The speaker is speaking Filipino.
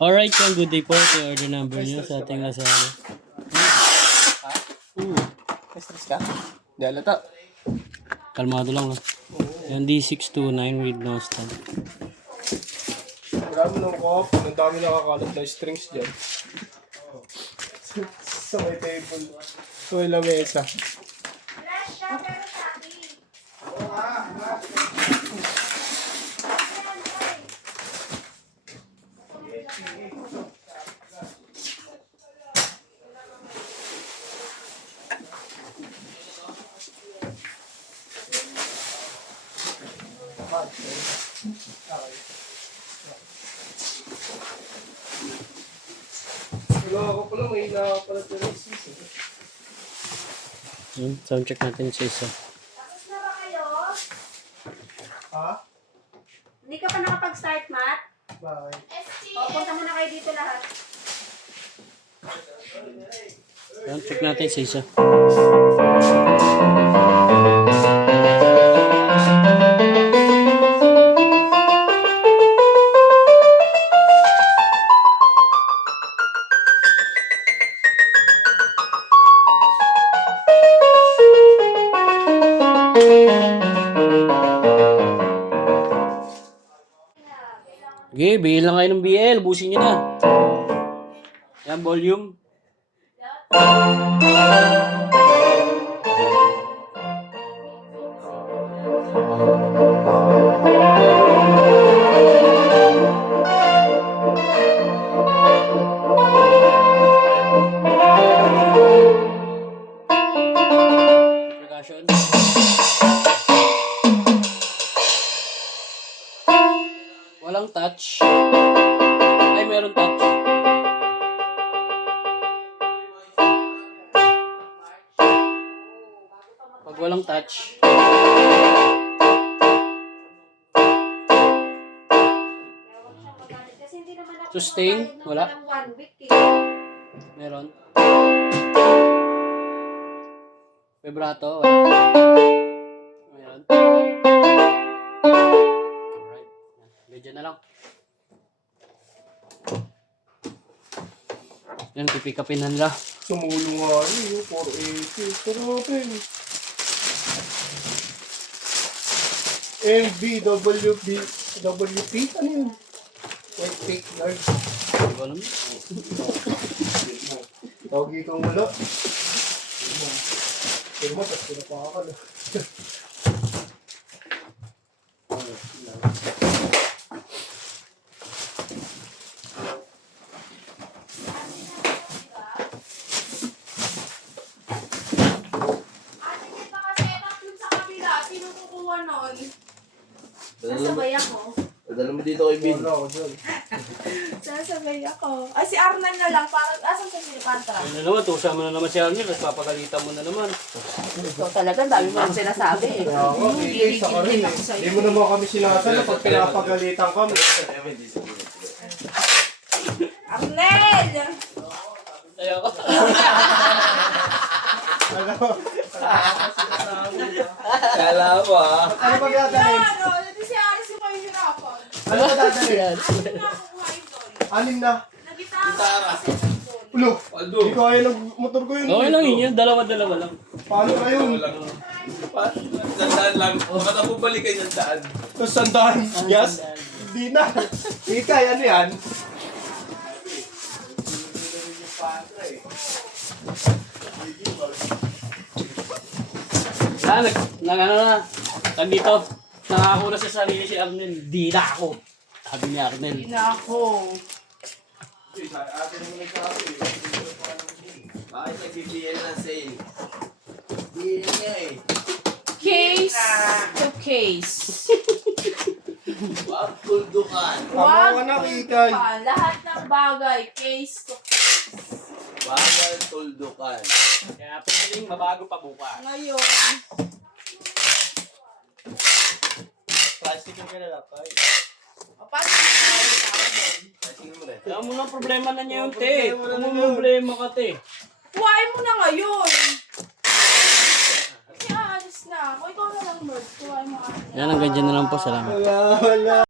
Alright, yan. Good day po. Ito yung order number nyo sa ating Lazada. Stress ka? Di alata. Kalmado lang, no? Yan, D629 with no stand. Marami nung ko. Ang dami nakakalat na strings dyan. Sa may table. Sa may lamesa. Ako pala may nakakalat na resist. Sound check natin sa isa. Tapos na ba kayo? Ha? Hindi ka pa nakapag-start, Matt? Bakit? O, punta muna kayo dito lahat. Sound check natin sa isa. Okay, bigyan lang kayo ng BL. Busin nyo na. Yan, volume. Percussion. Walang touch. Ay, meron touch. Pag walang touch. Kasi hindi naman ako Sustain? Wala? ng 1 week eh. Meron. Vibrato. Wala. Meron. Alright. Medyo na lang. Yan, pipikapin nila. Sumulo nga rin yung 480. Pero natin. WP? Ano yun? White fake guard. Hindi ko alam. Tawagi kang wala. Pero mo, tapos pinapakakal. Ate, hindi pa kasi etak dun sa kabila. Sino kukuha nun? Sasabay ako. Padala mo dito kay Bin. Wala ako dyan. Sasabay ako. Ay, si Arnan na lang. Parang, asan sa Pilipantra? Ano naman, tusa mo na naman si Arnel. Tapos papagalitan mo na naman. Ikaw talaga, dami mo ang sinasabi eh. Kaya ako, BK sa karin eh. Hindi mo naman kami sinasala pag pinapagalitan kami. Arnel! Ayoko. Kala mo ah. Ano ba gagawin? Ano? Hindi si Aris yung mahihirapan. Ano ba dadalhin? Ano na kukuhain doon? Anim na. Nagitara kasi doon. Ulo! Aldo. Hindi kaya ng motor ko yun. Okay lang yun. Dalawa-dalawa lang. Paano ka yun? Sandaan lang. Baka bumalik kayo ng daan. Tapos sandaan. Yes? Hindi na. Ika, ano yan? Ano na. Tag dito. Nangako na sa sarili si Arnel. Di na ako. Sabi ni Arnel. Hindi na ako. Bakit nagbibigyan ng sale? Hindi niya eh. Case to case. Wag tuldukan. Tama ka na, Ikay. Lahat ng bagay, case to case. Bawal tuldukan. Kaya pwedeng mabago pa bukas. Ngayon, Plastic yung kinalak. paano yung Sige mo rin. Kaya mo na problema na niya yung te. Kung may problema ka te. Kuhain mo na ngayon. Kasi aalis na ako. Ikaw na lang, Lord. Kuhain mo. Yan, hanggang dyan na lang po. Salamat. Wala, wala.